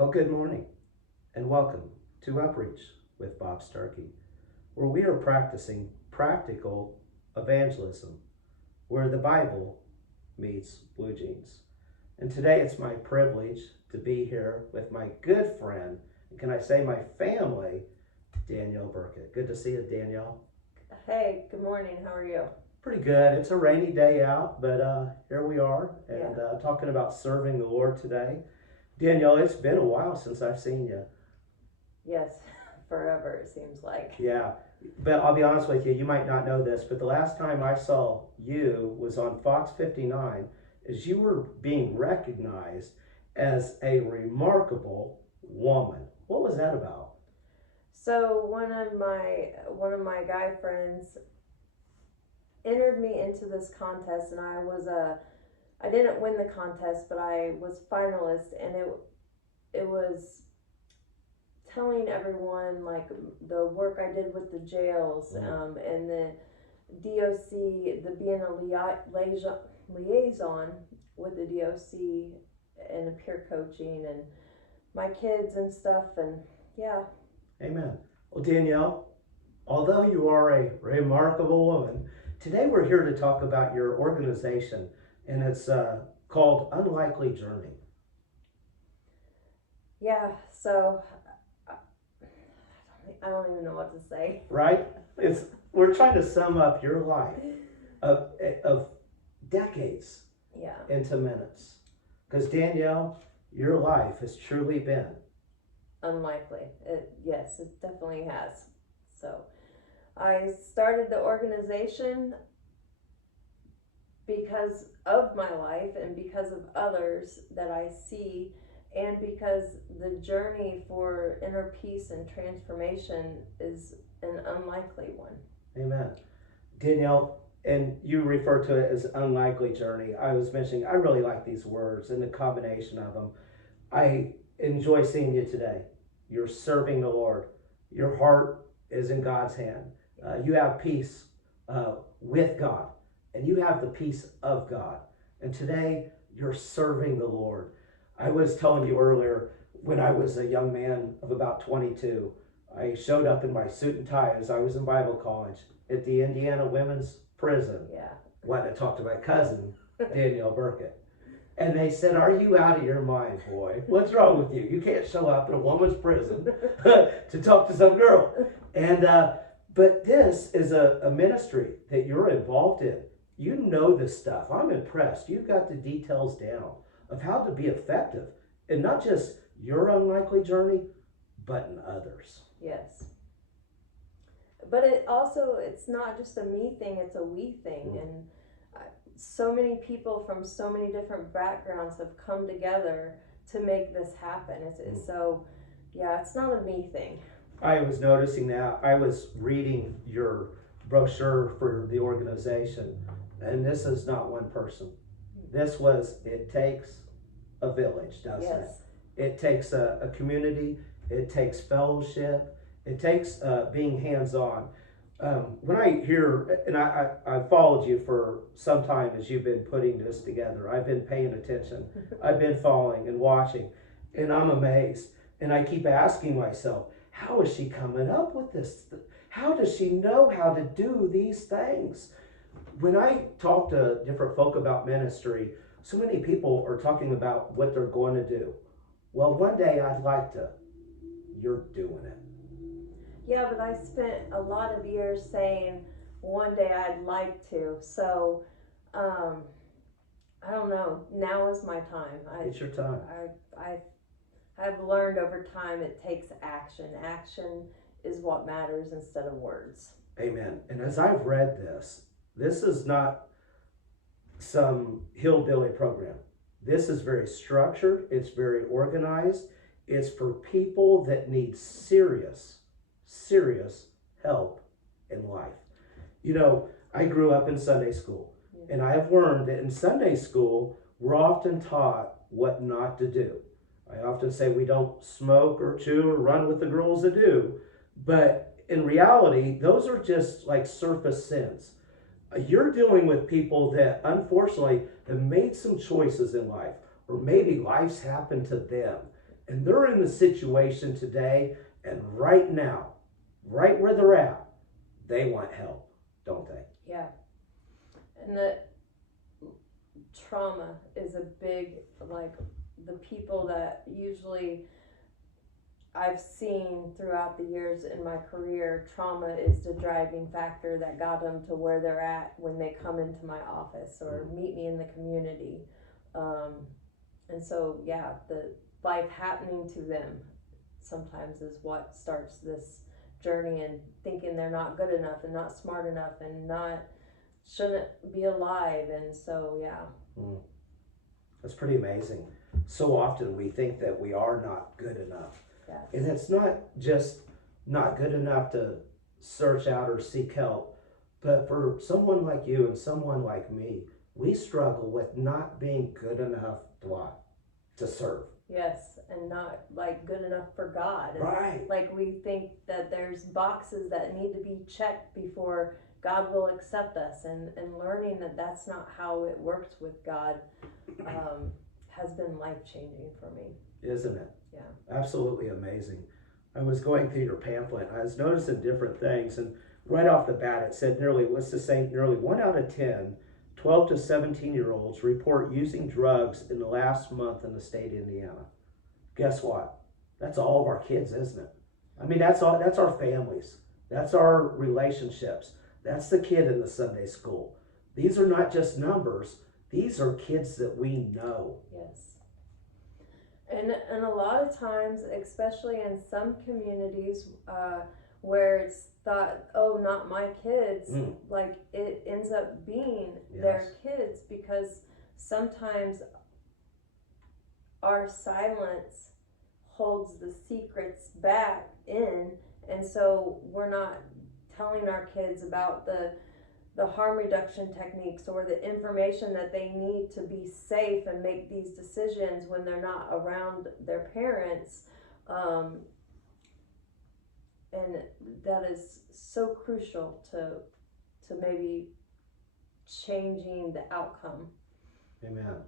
Well, good morning and welcome to Upreach with Starkey, where we are practicing practical evangelism, where the Bible meets blue jeans. And today it's my privilege to be here with my good friend, and can I say my family, Danielle Burkett. Good to see you, Danielle. Hey, good morning. How are you? Pretty good. It's a rainy day out, but here we are and talking about serving the Lord today. Danielle, it's been a while since I've seen you. Yes, forever it seems like. Yeah, but I'll be honest with you, you might not know this, but the last time I saw you was on Fox 59 as you were being recognized as a remarkable woman. What was that about? So one of my guy friends entered me into this contest, and I didn't win the contest, but I was finalist, and it was telling everyone like the work I did with the jails, and the DOC, the being a liaison with the DOC and the peer coaching and my kids and stuff, and yeah. Amen. Well, Danielle, although you are a remarkable woman, today we're here to talk about your organization, and it's called Unlikely Journey. Yeah, so I don't even know what to say. Right? We're trying to sum up your life of decades into minutes. Because Danielle, your life has truly been unlikely. Yes, it definitely has. So I started the organization because of my life and because of others that I see, and because the journey for inner peace and transformation is an unlikely one. Amen. Danielle, and you refer to it as unlikely journey. I was mentioning, I really like these words and the combination of them. I enjoy seeing you today. You're serving the Lord. Your heart is in God's hand. You have peace with God, and you have the peace of God. And today, you're serving the Lord. I was telling you earlier, when I was a young man of about 22, I showed up in my suit and tie as I was in Bible college at the Indiana Women's Prison. Yeah. When I talked to my cousin, Danielle Burkett. And they said, "Are you out of your mind, boy? What's wrong with you? You can't show up in a woman's prison to talk to some girl." And but this is a ministry that you're involved in. You know this stuff. I'm impressed. You've got the details down of how to be effective in not just your unlikely journey, but in others. Yes. But it's not just a me thing, it's a we thing. And so many people from so many different backgrounds have come together to make this happen. It's not a me thing. I was noticing that. I was reading your brochure for the organization, and this is not one person. This was, it takes a village, doesn't it? It takes a community, it takes fellowship, it takes being hands-on. When I hear, and I followed you for some time as you've been putting this together, I've been paying attention, I've been following and watching, and I'm amazed. And I keep asking myself, how is she coming up with this? How does she know how to do these things? When I talk to different folk about ministry, so many people are talking about what they're going to do. Well, one day I'd like to. You're doing it. Yeah, but I spent a lot of years saying one day I'd like to. So, I don't know. Now is my time. It's your time. I've learned over time it takes action. Action is what matters instead of words. Amen. And as I've read this is not some hillbilly program. This is very structured. It's very organized. It's for people that need serious help in life. You know, I grew up in Sunday school, and I have learned that in Sunday school, we're often taught what not to do. I often say we don't smoke or chew or run with the girls that do, but in reality, those are just like surface sins. You're dealing with people that unfortunately have made some choices in life, or maybe life's happened to them, And they're in the situation today, and right now, right where they're at, they want help, don't they? Yeah. And the trauma is a big, like, the people that usually I've seen throughout the years in my career, trauma is the driving factor that got them to where they're at when they come into my office or meet me in the community. And so, yeah, the life happening to them sometimes is what starts this journey, and thinking they're not good enough and not smart enough and not shouldn't be alive. And so, yeah. That's pretty amazing. So often we think that we are not good enough. Yes. And it's not just not good enough to search out or seek help, but for someone like you and someone like me, we struggle with not being good enough to serve. Yes, and not like good enough for God. And right. Like we think that there's boxes that need to be checked before God will accept us, and learning that that's not how it works with God has been life-changing for me. Isn't it? Yeah. Absolutely amazing. I was going through your pamphlet. I was noticing different things, and right off the bat it said nearly 1 out of 10 12 to 17-year-olds report using drugs in the last month in the state of Indiana. Guess what? That's all of our kids, isn't it? I mean, that's our families. That's our relationships. That's the kid in the Sunday school. These are not just numbers. These are kids that we know. Yes. And a lot of times, especially in some communities where it's thought, oh, not my kids, like it ends up being their kids, because sometimes our silence holds the secrets back in, and so we're not telling our kids about the harm reduction techniques or the information that they need to be safe and make these decisions when they're not around their parents. And that is so crucial to maybe changing the outcome. Amen.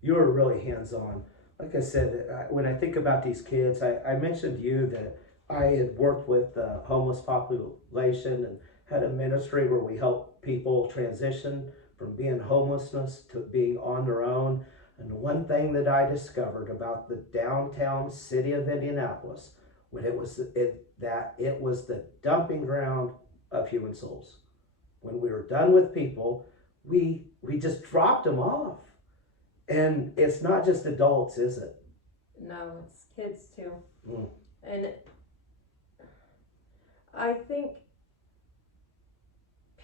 You are really hands-on. Like I said, when I think about these kids, I mentioned to you that I had worked with the homeless population and had a ministry where we help people transition from being homelessness to being on their own. And the one thing that I discovered about the downtown city of Indianapolis, when it was the dumping ground of human souls. When we were done with people, we just dropped them off. And it's not just adults, is it? No, it's kids too. And I think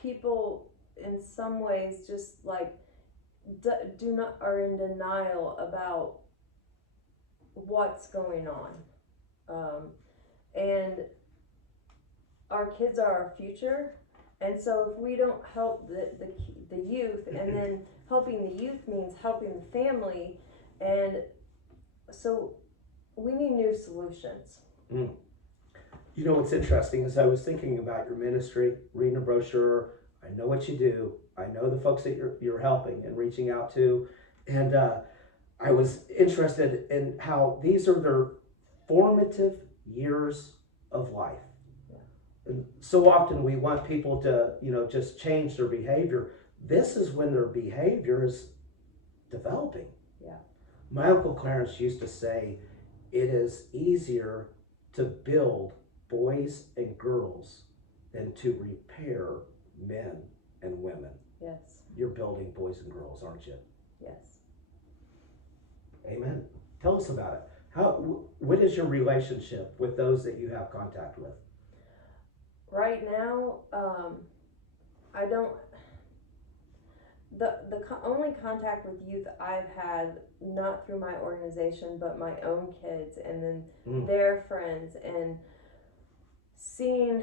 people in some ways just like are in denial about what's going on. And our kids are our future, and so if we don't help the youth, and then helping the youth means helping the family, and so we need new solutions. You know what's interesting is I was thinking about your ministry, reading a brochure. I know what you do. I know the folks that you're helping and reaching out to, and I was interested in how these are their formative years of life. And so often we want people to, just change their behavior. This is when their behavior is developing. Yeah. My Uncle Clarence used to say, it is easier to build boys and girls than to repair men and women. Yes. You're building boys and girls, aren't you? Yes. Amen. Tell us about it. What is your relationship with those that you have contact with? Right now, I don't. The only contact with youth I've had, not through my organization, but my own kids, and then their friends, and seeing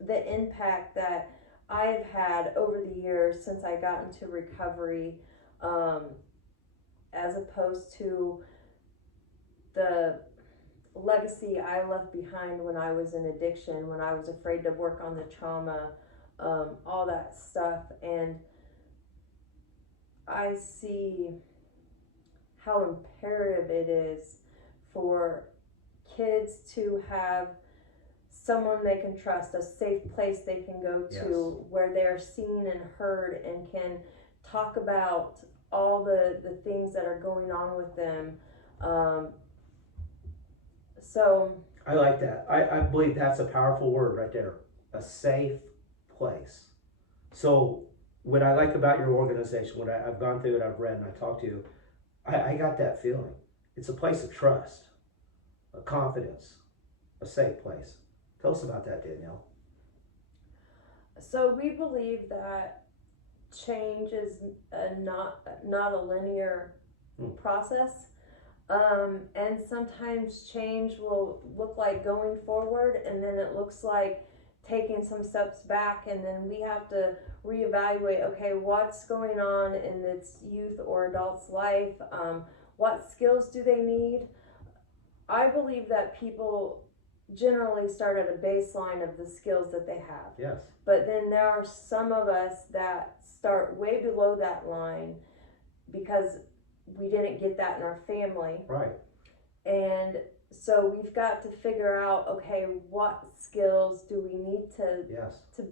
the impact that I've had over the years since I got into recovery, as opposed to the legacy I left behind when I was in addiction, when I was afraid to work on the trauma, all that stuff. And I see how imperative it is for kids to have someone they can trust, a safe place they can go to, Yes. where they're seen and heard and can talk about all the things that are going on with them. So I like that. I believe that's a powerful word right there. A safe place. So what I like about your organization, what I've gone through it, I've read and I talked to you, I got that feeling. It's a place of trust, a confidence, a safe place. Tell us about that, Danielle. So we believe that change is not a linear process, and sometimes change will look like going forward, and then it looks like taking some steps back, and then we have to reevaluate. Okay, what's going on in this youth or adult's life? What skills do they need? I believe that people generally start at a baseline of the skills that they have. Yes. But then there are some of us that start way below that line because we didn't get that in our family. Right. And so we've got to figure out, okay, what skills do we need to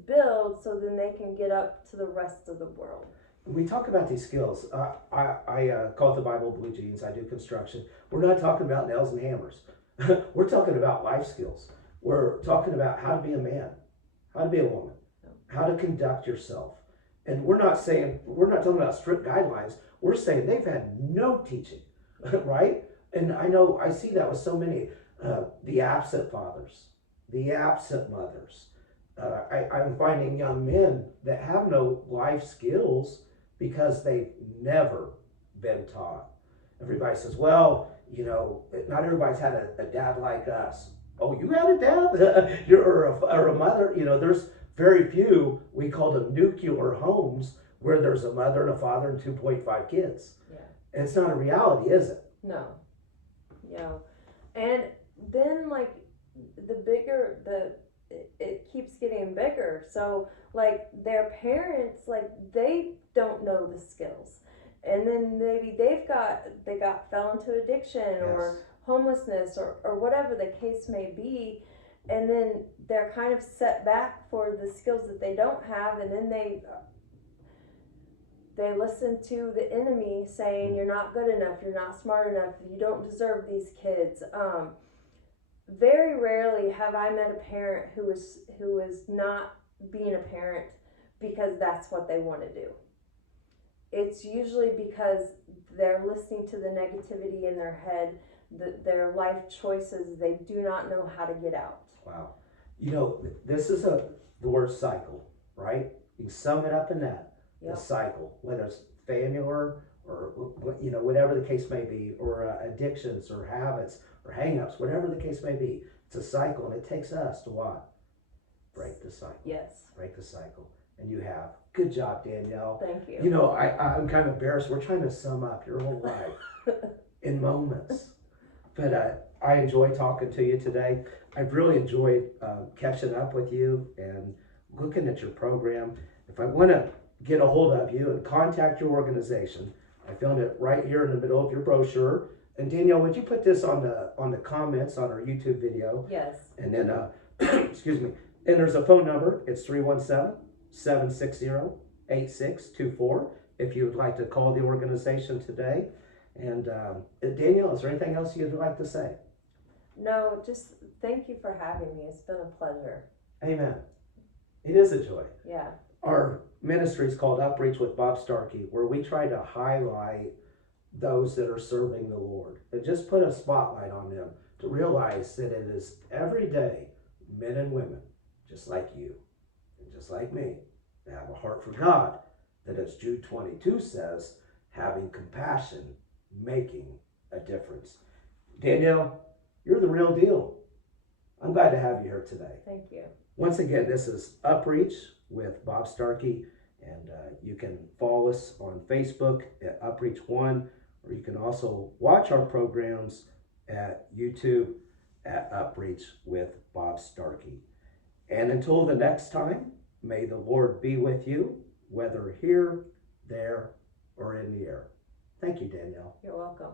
build so then they can get up to the rest of the world. We talk about these skills. I call it the Bible blue jeans. I do construction. We're not talking about nails and hammers. We're talking about life skills. We're talking about how to be a man, how to be a woman, how to conduct yourself. And we're not talking about strict guidelines. We're saying they've had no teaching, right? And I see that with so many, the absent fathers, the absent mothers. I'm finding young men that have no life skills because they've never been taught. Everybody says, well, not everybody's had a dad like us. Oh, you had a dad? or a mother? There's very few, we call them nuclear homes, where there's a mother and a father and 2.5 kids. Yeah. And it's not a reality, is it? No. And then like it keeps getting bigger. So like their parents, like they don't know the skills. And then maybe they fell into addiction or homelessness or whatever the case may be. And then they're kind of set back for the skills that they don't have. And then they listen to the enemy saying, you're not good enough, you're not smart enough, you don't deserve these kids. Very rarely have I met a parent who is not being a parent because that's what they want to do. It's usually because they're listening to the negativity in their head, their life choices they do not know how to get out. Wow. This is the word cycle, right? You can sum it up in that. Yep. The cycle, whether it's failure or whatever the case may be, or addictions or habits or hang-ups, whatever the case may be. It's a cycle, and it takes us to what? Break the cycle. Yes. Break the cycle. And you have. Good job, Danielle. Thank you. I'm kind of embarrassed. We're trying to sum up your whole life in moments. But I enjoy talking to you today. I've really enjoyed catching up with you and looking at your program. If I want to get a hold of you and contact your organization, I found it right here in the middle of your brochure. And Danielle, would you put this on the comments on our YouTube video? Yes. And then, excuse me, and there's a phone number. It's 317-760-8624 if you would like to call the organization today. And Danielle, is there anything else you'd like to say? No, just thank you for having me. It's been a pleasure. Amen. It is a joy. Yeah. Our ministry is called Upreach with Bob Starkey, where we try to highlight those that are serving the Lord and just put a spotlight on them to realize that it is every day men and women just like you and just like me that have a heart for God, that as Jude 22 says, having compassion, making a difference. Danielle, you're the real deal. I'm glad to have you here today. Thank you. Once again, this is Upreach with Bob Starkey, and you can follow us on Facebook at Upreach1, or you can also watch our programs at YouTube at Upreach with Bob Starkey. And until the next time, may the Lord be with you, whether here, there, or in the air. Thank you, Danielle. You're welcome.